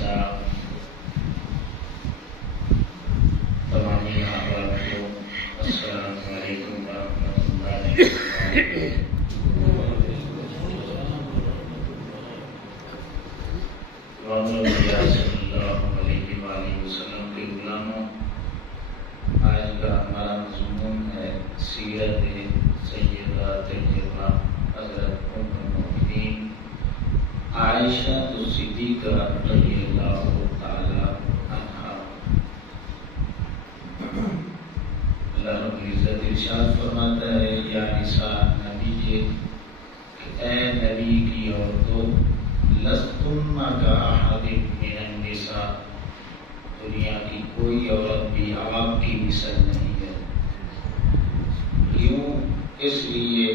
النساء تمامی احباب کو السلام علیکم ورحمۃ اللہ وبرکاتہ۔ صلی اللہ علیہ وآلہ وسلم کے غلاموں، آج کا ہمارا مضمون ہے سیرت سیدہ طیبہ حضرت ام المؤمنین عائشہ صدیقہ رضی اللہ تعالی عنہا۔ اللہ رب العزت ارشاد فرماتا ہے، یا نساء نبی، اے نبی کی عورتوں، لستن کاحد من النساء، دنیا کی کوئی عورت بھی آپ کی مثل نہیں ہے۔ کیوں؟ اس لیے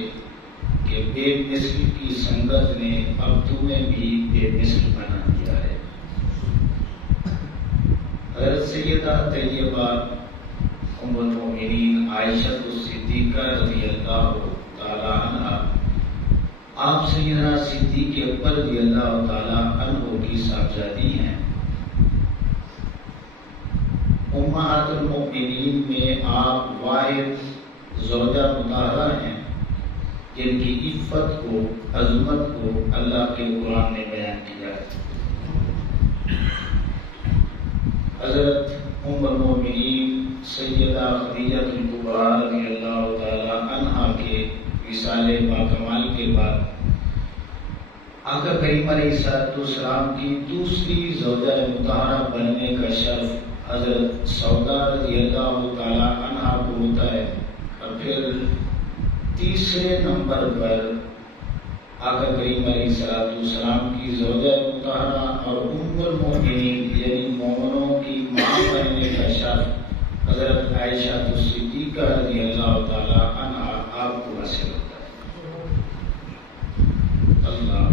کہ بے مثل کی سنگت نے اب تمہیں بھی بے مثل بنا دیا ہے۔ حضرت سیدہ طیبہ ام المؤمنین عائشہ صدیقہ رضی اللہ تعالی عنہا آپ سیدنا صدیق اکبر رضی اللہ تعالی عنہ کی صاحبزادی ہیں۔ امہات المؤمنین میں آپ واحد زوجہ مطہرہ ہیں جن کی عفت کو، عظمت کو اللہ کے قرآن نے بیان کیا ہے۔ حضرت ام المؤمنین سیدہ خدیجہ الکبریٰ رضی اللہ تعالی عنہا کے وصال باکمال کے بعد آقا کریم علیہ السلام کی دوسری زوجہ مطہرہ بننے کا شرف حضرت سودا رضی اللہ تعالی عنہا کو ہوتا ہے، اور پھر تیسرے نمبر پر آقا کریم علیہ السلام کی زوجہ مطہرہ اور ام المؤمنین یعنی مومنوں کی ماں بننے کا شرف حضرت عائشہ صدیقہ رضی اللہ تعالی عنہا آپ کو حاصل ہوتا ہے۔ اللہ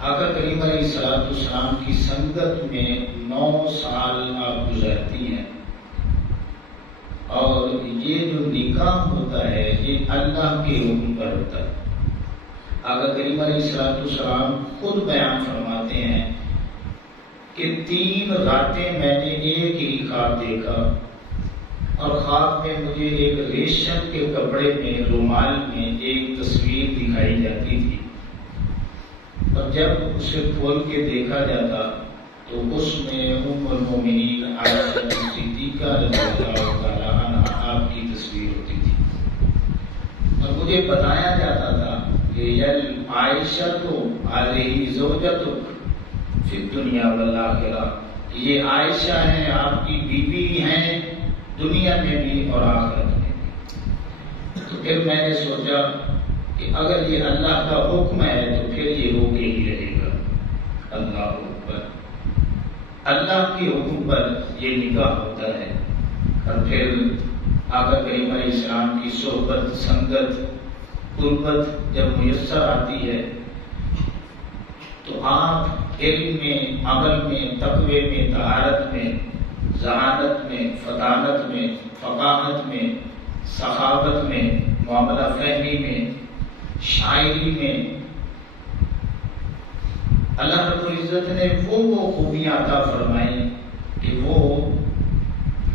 آقا کریم علیہ السلام کی سنگت میں 9 سال آپ گزارتی ہیں، اور یہ جو نکاح ہوتا ہے یہ اللہ کے حکم پر ہوتا ہے۔ آقا کریم علیہ السلام خود بیان فرماتے ہیں کہ 3 راتیں میں نے ایک ہی خواب دیکھا، اور خواب میں مجھے ایک ریشم کے کپڑے میں رومال میں ایک تصویر دکھائی جاتی تھی، اور جب اسے کھول کے دیکھا جاتا تو اس میں ام المؤمنین عائشہ صدیقہ رضی اللہ تعالی عنہا آپ کی تصویر ہوتی تھی، اور مجھے بتایا جاتا تھا کہ عائشہ تو ہذہ زوجتک فی الدنیا والآخرہ، یہ عائشہ ہیں، آپ کی بیوی ہیں دنیا میں بھی اور آخرت میں بھی۔ تو پھر میں نے سوچا کہ اگر یہ اللہ کا حکم ہے تو پھر یہ ہو کے ہی رہے گا۔ اللہ اکبر، اللہ کے حکم پر یہ نکاح ہوتا ہے۔ اور پھر آقا کریم علیہ السلام کی صحبت، سنگت، قربت جب میسر آتی ہے تو آپ علم میں، عمل میں، تقوی میں، طہارت میں، ذہانت میں، فطانت میں، فقاہت میں، سخاوت میں، معاملہ فہمی میں، شاعری میں اللہ رب العزت نے وہ خوبیاں عطا فرمائیں کہ وہ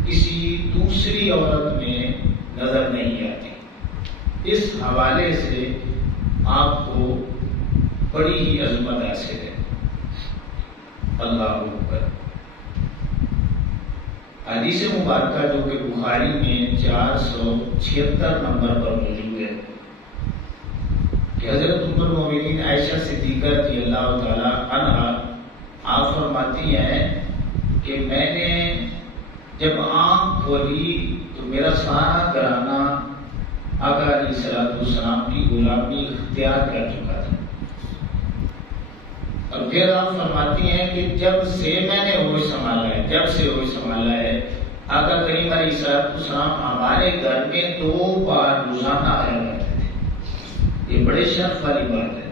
کسی دوسری عورت میں نظر نہیں آتی۔ اس حوالے سے آپ کو بڑی ہی عظمت حاصل ہے۔ اللہ اکبر۔ حدیث مبارکہ جو کہ بخاری میں 476 نمبر پر موجود ہے کہ حضرت ام المؤمنین عائشہ صدیقہ رضی اللہ تعالی عنہا آپ فرماتی ہیں کہ میں نے جب آنکھ کھولی تو میرا سارا گھرانہ آقا علیہ السلام کی غلامی اختیار کر چکا تھا، اور پھر آپ فرماتی ہیں کہ جب سے میں نے ہوش سنبھالا ہے آقا کریم علیہ السلام ہمارے گھر میں 2 بار روزانہ آیا کرتے تھے۔ یہ بڑے شرف والی بات ہے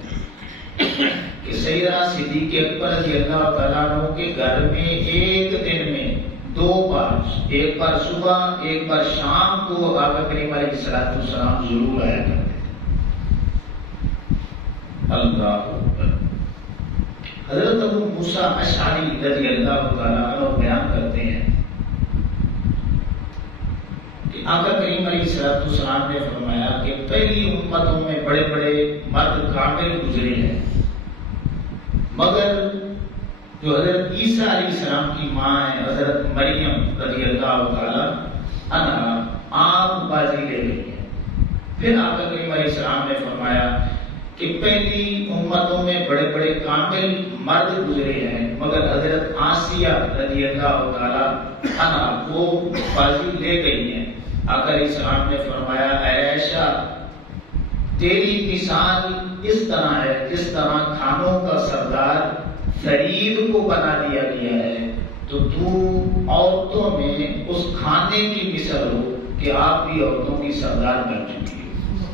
کہ سیدنا صدیق اکبر رضی اللہ تعالیٰ عنہ کے گھر میں ایک دن میں 2 بار، ایک بار صبح، ایک بار شام کو آقا کریم علیہ السلام ضرور آیا کرتے تھے۔ اللہ اکبر۔ حضرت ابو موسیٰ اشعری رضی اللہ تعالیٰ عنہ بیان کرتے ہیں کہ آقا کریم علیہ السلام نے فرمایا کہ پہلی امتوں میں بڑے بڑے مرد کامل گزرے ہیں، مگر جو حضرت عیسیٰ علیہ السلام کی ماں ہے حضرت مریم رضی اللہ تعالیٰ عنہا عام بازی لے گئی ہے۔ پھر آقا کریم علیہ السلام نے فرمایا کہ پہلی امتوں میں بڑے بڑے کامل مرد گزرے ہیں، مگر حضرت آسیہ رضی اللہ تعالیٰ عنہا وہ بازی لے گئی ہیں۔ آقا علیہ السلام نے فرمایا اے عائشہ، تیری مثال اس طرح ہے جس طرح کھانوں کا سردار فرید کو بنا دیا گیا ہے، تو عورتوں میں اس کھانے کی مثال ہو کہ آپ بھی عورتوں کی سردار بن چکی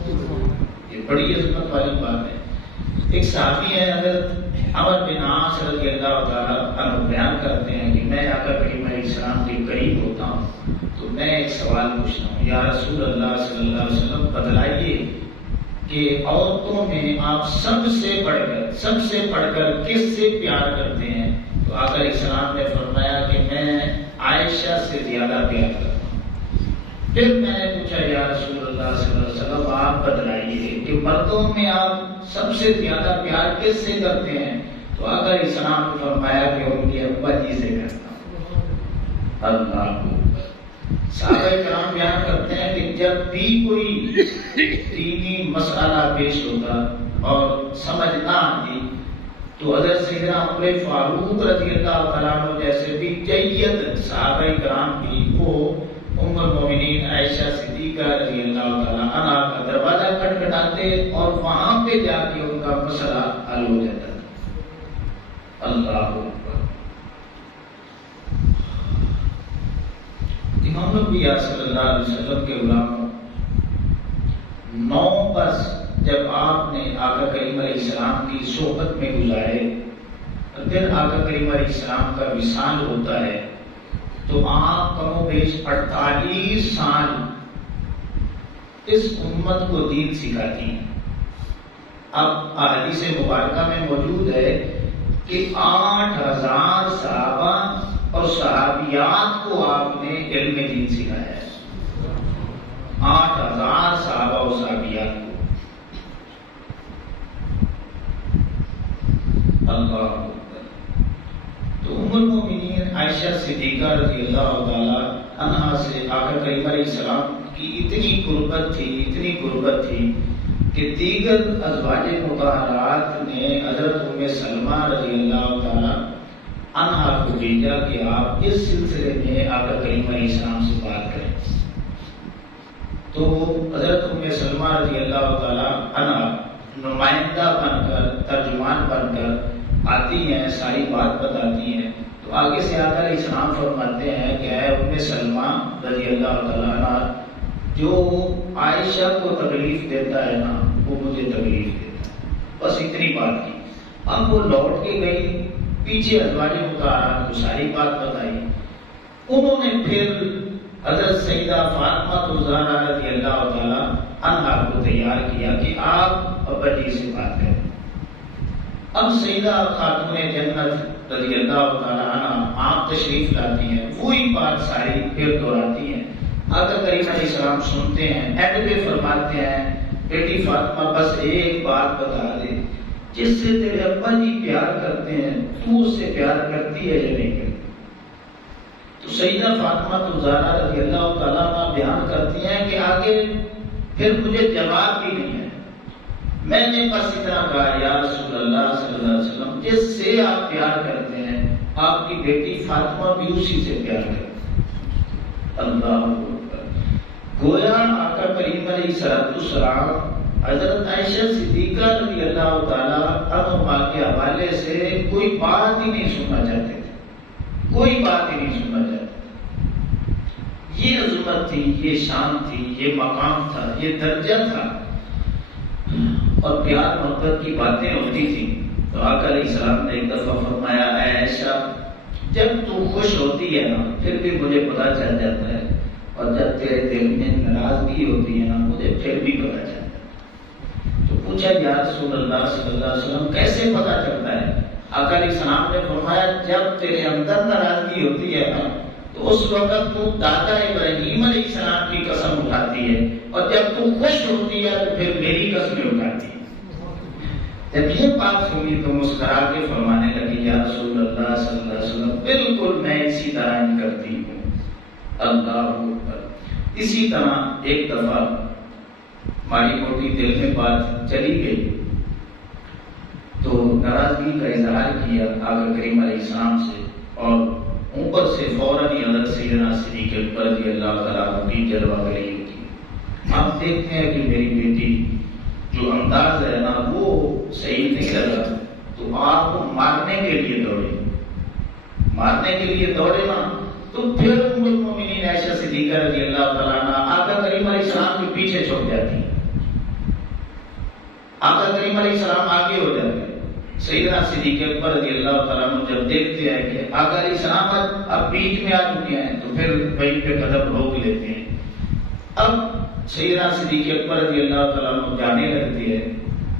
ہو۔ یہ بڑی عظمت والی بات ہے۔ ایک صحابی ہے حضرت عمر بن عاص رضی اللہ تعالیٰ عنہ بیان کرتے ہیں کہ میں آقا کریم علیہ السلام کے قریب ہوتا ہوں تو میں ایک سوال پوچھتا ہوں، یا رسول اللہ صلی اللہ علیہ وسلم بتلائیے کہ عورتوں میں آپ سب سے بڑھ کر کس سے پیار کرتے ہیں؟ تو آقا علیہ السلام نے فرمایا کہ میں عائشہ سے زیادہ پیار کرتا ہوں۔ پھر میں نے پوچھا یا رسول اللہ صلی اللہ علیہ وسلم آپ بتلائیے کہ مردوں میں آپ سب سے زیادہ پیار کس سے کرتے ہیں؟ تو آقا علیہ السلام نے فرمایا کہ ان کے ابا جی سے کرتا ہوں۔ اللہ کو صحابہ کرام بیان کرتے ہیں کہ جب بھی کوئی دینی مسئلہ پیش ہوتا اور سمجھ نہ آتی تو حضرت سیدنا عمر فاروق رضی اللہ تعالیٰ عنہ جیسے بھی جید صحابہ کرام بھی وہ ام المومنین عائشہ صدیقہ رضی اللہ تعالیٰ عنہا کا دروازہ کھٹکھٹاتے اور وہاں پہ جا کے ان کا مسئلہ حل ہو جاتا تھا۔ اللہ اکبر۔ امام انبیاء صلی اللہ علیہ وسلم کے غلاموں 9 برس جب آپ نے آقا کریم علیہ السلام کی صحبت میں گزارے، پھر آقا کریم علیہ السلام کا وصال ہوتا ہے تو آپ کم و بیش 48 سال اس امت کو دین سکھاتی ہیں۔ اب احادیث مبارکہ میں موجود ہے کہ 8000 صحابہ اور صحابیات کو آپ نے علم دین سکھایا ہے۔ 8000 صحابہ اور صحابیات کو۔ اللہ اکبر۔ تو ام المومنین عائشہ صدیقہ رضی اللہ تعالی عنہا سے آقا کریم علیہ السلام کی اتنی قربت تھی کہ دیگر ازواج مطہرات نے حضرت ام سلمہ رضی اللہ تعالی عنہا کو بھیجا کہ آپ اس سلسلے میں آقا کریم علیہ السلام سے بات کریں۔ تو حضرت ام سلمہ رضی اللہ تعالی عنہا نمائندہ بن کر، ترجمان بن کر آتی ہیں، ساری بات بتاتی ہیں۔ تو آگے سے آقا علیہ السلام فرماتے ہیں کہ اے ام سلمہ رضی اللہ تعالی عنہا، جو عائشہ کو تکلیف دیتا ہے نا وہ مجھے تکلیف دیتا ہے۔ بس اتنی بات کی۔ اب وہ لوٹ کے گئی، پیچھے ازواج مطہرات کو ساری بات بتائی۔ انہوں نے پھر حضرت سیدہ فاطمہ الزہرا رضی اللہ تعالی عنہا کو تیار کیا کہ آپ ابا جی سے بات کریں۔ اب سیدہ خاتون جنت رضی اللہ تعالی عنہا آپ تشریف لاتی ہیں، وہی بات ساری پھر دہراتی ہیں۔ آقا کریم علیہ السلام سنتے ہیں، ایڈ پہ فرماتے ہیں بیٹی فاطمہ بس ایک بات بتا دے، جس سے تیرے ابا جی پیار کرتے ہیں تو اس سے پیار کرتی ہے یا نہیں کرتی؟ تو سیدہ فاطمہ الزہرا رضی اللہ تعالیٰ عنہ بیان کرتی ہیں کہ آگے پھر مجھے جواب بھی نہیں ہے، میں نے بس اتنا کہا یا رسول اللہ صلی اللہ علیہ وسلم جس سے آپ پیار کرتے ہیں آپ کی بیٹی فاطمہ بھی اسی سے پیار کرتی ہے۔ اللہ اکبر۔ گویا آقا کریم علیہ السلام حضرت عائشہ صدیقہ رضی اللہ تعالی عنہا کے حوالے سے کوئی بات ہی نہیں سننا چاہتے تھے، کوئی بات ہی نہیں سننا چاہتے تھے۔ یہ عظمت تھی، یہ شان تھی، یہ مقام تھا، یہ درجہ تھا، اور پیار محبت کی باتیں ہوتی تھیں۔ تو آقا علیہ السلام نے ایک دفعہ فرمایا اے عائشہ، جب تو خوش ہوتی ہے نا پھر بھی مجھے پتا چل جاتا ہے، اور جب تیرے دل میں ناراضگی ہوتی ہے نا مجھے پھر بھی پتا چلتا ہے۔ تو پوچھا یا رسول اللہ صلی اللہ علیہ وسلم کیسے پتا چلتا ہے؟ آقا علیہ السلام نے فرمایا جب تیرے اندر ناراضگی ہوتی ہے نا تو اس وقت تو دادا ابراہیم علیہ السلام کی قسم اٹھاتی ہے، اور جب تو خوش ہوتی ہے تو پھر میری قسمیں اٹھاتی ہے۔ جب یہ بات سنی تو مسکرا کے فرمانے لگی یا رسول اللہ صلی اللہ علیہ وسلم بالکل میں اسی طرح ہی کرتی ہوں۔ اللہ اکبر۔ اسی طرح ایک دفعہ ہماری موٹی دل میں بات چلی گئی تو ناراضگی کا اظہار کیا آقا کریم علیہ السلام سے، اور اوپر سے فوراً ہی حضرت سیدنا صدیق اکبر رضی اللہ تعالیٰ عنہ کی جلوہ گری ہوتی ہے۔ آپ دیکھتے ہیں کہ میری بیٹی جو انداز ہے نا وہ صحیح نہیں لگا تو آپ کو مارنے کے لیے دوڑے نا تو پھر ام المومنین عائشہ صدیقہ رضی اللہ تعالیٰ عنہ آقا کریم علیہ السلام کے پیچھے چھپ جاتی ہیں، آقا کریم علیہ السلام آگے ہو جاتے ہیں۔ سیدنا صدیق اکبر رضی اللہ تعالیٰ عنہ جب دیکھتے ہیں کہ آقا علیہ السلام اب بیچ میں آ چکے ہیں تو پھر وہیں پہ قدم روک لیتے ہیں۔ اب سیدنا صدیق اکبر رضی اللہ تعالیٰ عنہ جانے لگتے ہیں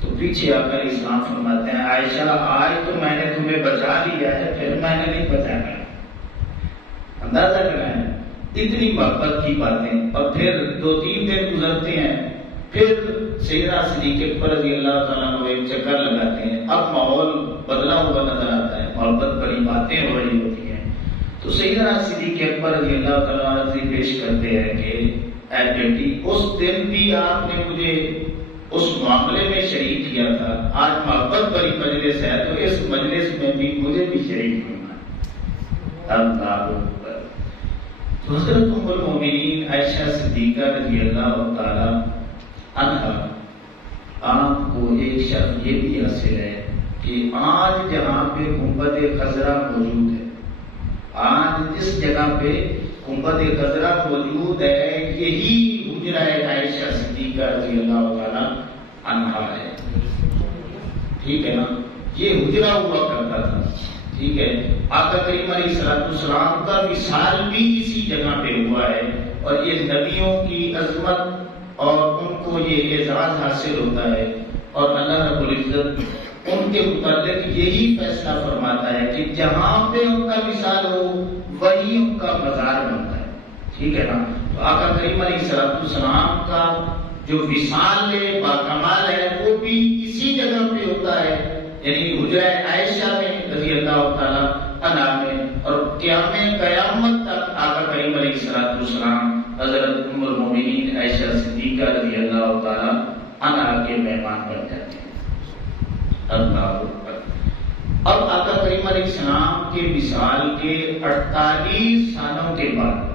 تو پیچھے آقا علیہ السلام فرماتے ہیں عائشہ آج تو میں نے تمہیں بچا لیا ہے، پھر میں نے نہیں بچانا۔ اندازہ کریں اتنی محبت کی باتیں، اور پھر 2-3 دن گزرتے ہیں، پھر سیدنا صدیق اکبر رضی اللہ تعالیٰ عنہ ایک چکر لگاتے ہیں۔ اب ماحول بدلا ہوا نظر آتا ہے، محبت بڑی باتیں ہو رہی ہوتی ہیں، تو سیدنا صدیق اکبر رضی اللہ تعالیٰ عنہ سے پیش کرتے ہیں کہ اے بیٹی اس دن بھی آپ نے مجھے اس معاملے میں شریک کیا تھا، آج محبت بڑی مجلس ہے تو اس مجلس میں بھی مجھے بھی شریک ہونا۔ اللہ اکبر۔ تو حضرت ام المومنین عائشہ صدیقہ رضی اللہ تعالیٰ عنہا آپ کو ایک شرف یہ بھی حاصل ہے کہ آج جہاں پہ گنبد خضرا موجود ہے، آج جس جگہ پہ گنبد خضرا موجود ہے یہی حجرہ عائشہ صدیقہ رضی اللہ تعالیٰ عنہا ہے، ٹھیک ہے نا، یہ حجرہ ہوا کرتا تھا، ٹھیک ہے۔ آقا کریم علیہ السلام کا وصال بھی اسی جگہ پہ ہوا ہے، اور یہ نبیوں کی عظمت اور ان کو یہ اعزاز حاصل ہوتا ہے، اور اللہ رب العزت ان کے متعلق یہی فیصلہ فرماتا ہے کہ جہاں پہ ان کا وصال ہو وہی ان کا مزار بنتا ہے، ٹھیک ہے نا۔ تو آقا کریم علیہ السلام کا جو وصال باکمال ہے وہ بھی اسی جگہ پہ ہوتا ہے، یعنی حجرہ عائشہ میں رضی اللہ تعالیٰ عنہ میں، اور قیامت تک آقا کریم علیہ السلام حضرت ام المومنین عائشہ صدیقہ رضی اللہ تعالیٰ عنہ کے مہمان بن جاتے ہیں۔ اللہ اکبر۔ اب آقا کریم علیہ السلام کے وصال کے 48 سالوں کے بعد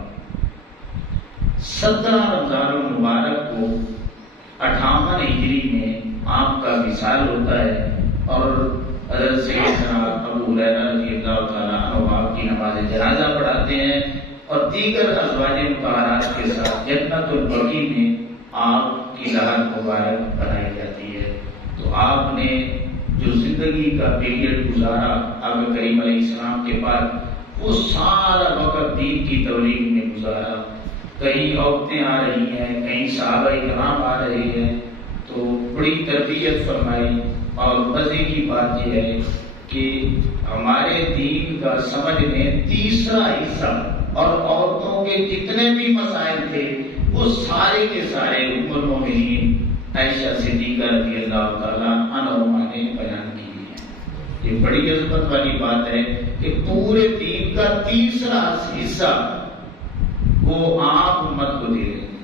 17 رمضان المبارک کو 58 ہجری میں آپ کا وصال ہوتا ہے، اور حضرت سیدنا ابو ہریرہ رضی اللہ تعالیٰ عنہ آپ کی نماز جنازہ پڑھاتے ہیں، اور دیگر ازواج مطہرات کے ساتھ جنت البقیع میں آپ کی لحد مبارک بنائی جاتی ہے۔ تو آپ نے جو زندگی کا پیریڈ گزارا آقا کریم علیہ السلام کے بعد وہ سارا وقت دین کی تبلیغ میں گزارا، کہیں عورتیں آ رہی ہیں، کہیں صحابہ کرام آ رہے ہیں، تو بڑی تربیت فرمائی۔ اور مزے کی بات یہ ہے کہ ہمارے دین کا سمجھ میں تیسرا حصہ اور عورتوں کے جتنے بھی مسائل تھے وہ سارے کے سارے ام المومنین عائشہ صدیقہ رضی اللہ تعالیٰ عنہا نے بیان کی ہے۔ یہ بڑی عظمت والی بات ہے کہ پورے دین کا تیسرا حصہ وہ آپ امت کو دے رہے ہیں۔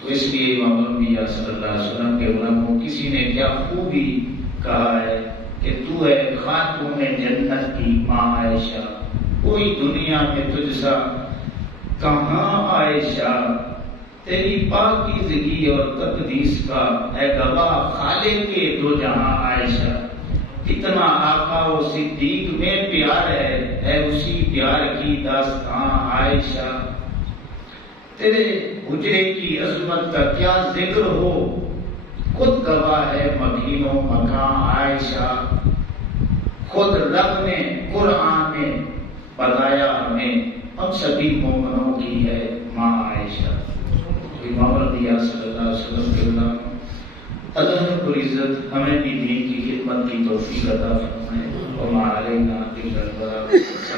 تو اس لیے امام الانبیاء صلی اللہ علیہ وسلم کے علماء کسی نے کیا خوبی کہا ہے کہ تو ہے خاتون جنت کی ماں عائشہ، کوئی دنیا میں تجھ سا کہاں عائشہ، تیری پاکیزگی اور تقدیس کا ہے گواہ خالق کے دو جہاں عائشہ، اتنا آقا و صدیق میں پیار ہے اسی پیار کی داستاں عائشہ، تیرے حجرے کی عظمت کا کیا ذکر ہو، خود گواہ ہے مکین و مکان عائشہ، خود رب نے قرآن میں بتایا ہمیں ہم سبھی مومنوں کی ہے ماں عائشہ۔ امام الانبیاء صلی اللہ علیہ وسلم کے علماء اللہ رب العزت ہمیں بھی دین کی خدمت کی توفیق عطا فرمائے۔ وما علینا الا البلاغ.